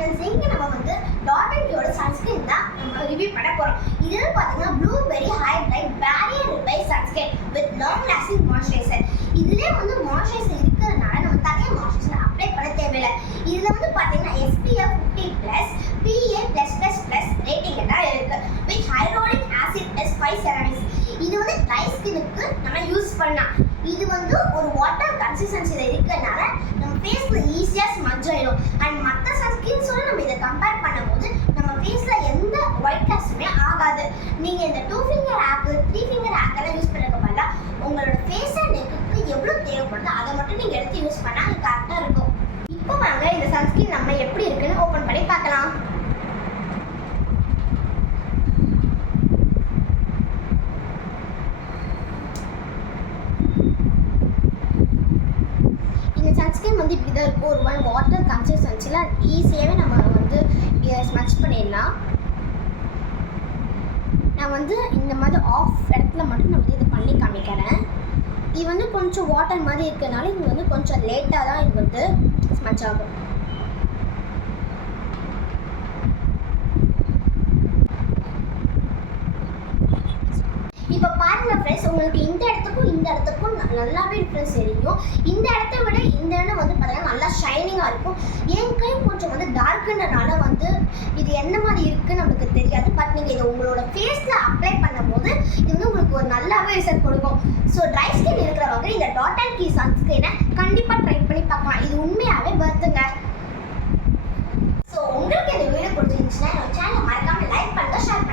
Friends, இங்கே நம்ம வந்து டாட் அண்ட் கியோட சன்ஸ்கிரீன் தான் நம்ம ரிவ்யூ பண்ண போகிறோம். இதில் பார்த்தீங்கன்னா blueberry hydride barrier repair sunscreen with long lasting moisturiser. இதுலேயே வந்து மாய்ஸ்சரைசர் இருக்கிறதுனால நம்ம தனியாக மாய்ஸ்சரைசர் அப்ளை பண்ண தேவையில்லை. இதில் வந்து பார்த்தீங்கன்னா SPF 50+, PA+++ ரேட்டிங் எல்லாம் இருக்கு வித் ஹைலூரோனிக் ஆசிட் +5 செராமிக்ஸ். இது வந்து ட்ரை ஸ்கின்னுக்கு நம்ம யூஸ் பண்ணலாம். இது வந்து ஒரு வாட்டர் கன்சிஸ்டன்சியில் இருக்கிறதுனால நம்ம ஃபேஸில் ஈஸியாக ஸ்மட்ச் ஆயிடும். அண்ட் மற்ற சன்ஸ்கிரீன்ஸோட நம்ம இதை கம்பேர் பண்ணும்போது நம்ம ஃபேஸில் எந்த ஒயிட் காஸ்ட்டுமே ஆகாது. நீங்கள் இந்த 2 ஃபிங்கர் ஆப்பிள் 3 ஃபிங்கர் ஆக்கெல்லாம் யூஸ் பண்ணுறதுக்கு பதிலாக உங்களோட ஃபேஸ் அண்ட் நெக்குக்கு எவ்வளோ தேவைப்படுதோ அதை மட்டும் நீங்கள் எடுத்து யூஸ் பண்ணால் அது கரெக்டாக இருக்கும். இப்போ வாங்க இந்த சன்ஸ்கிரீன் நம்ம எப்படி இருக்குன்னு ஓப்பன் பண்ணி பார்க்கலாம். இந்த சன்ஸ்கிரீன் வந்து இப்படி தான் இருக்கும். ஒரு மாதிரி வாட்டர் கன்சிஸ்டன்சியில் ஈஸியாகவே நம்ம வந்து இதை ஸ்மட்ச் பண்ணிடலாம். நான் வந்து இந்த மாதிரி ஆஃப் இடத்துல மட்டும் நான் வந்து இதை பண்ணி காமிக்கிறேன். இது வந்து கொஞ்சம் வாட்டர் மாதிரி இருக்கிறதுனால இது வந்து கொஞ்சம் லேட்டாக தான் இது வந்து ஸ்மட்ச் ஆகும். இப்போ பாருங்க ஃப்ரெண்ட்ஸ், உங்களுக்கு இந்த இடத்துக்கும் நல்லாவே டிஃப்ரென்ஸ் தெரியும். இந்த இடத்த விட இந்த இடம் வந்து பார்த்தீங்கன்னா நல்லா ஷைனிங்காக இருக்கும். என் கை கொஞ்சம் வந்து டார்க்குன்றனால வந்து இது என்ன மாதிரி இருக்குன்னு நமக்கு தெரியாது. பட் நீங்கள் இதை உங்களோட ஃபேஸில் அப்ளை பண்ணும்போது இது வந்து உங்களுக்கு ஒரு நல்லாவே ரிசல்ட் கொடுக்கும். ஸோ ட்ரை ஸ்கின் இருக்கிறவங்க இந்த டாட் அண்ட் கீ சன்ஸ்கிரீனை கண்டிப்பாக ட்ரை பண்ணி பார்க்கலாம். இது உண்மையாகவே வருதுங்க. ஸோ உங்களுக்கு இந்த வீடியோ பிடிச்சிருந்துச்சுன்னா என்னோட சேனலை மறக்காமல் லைக் பண்ணுங்க, ஷேர்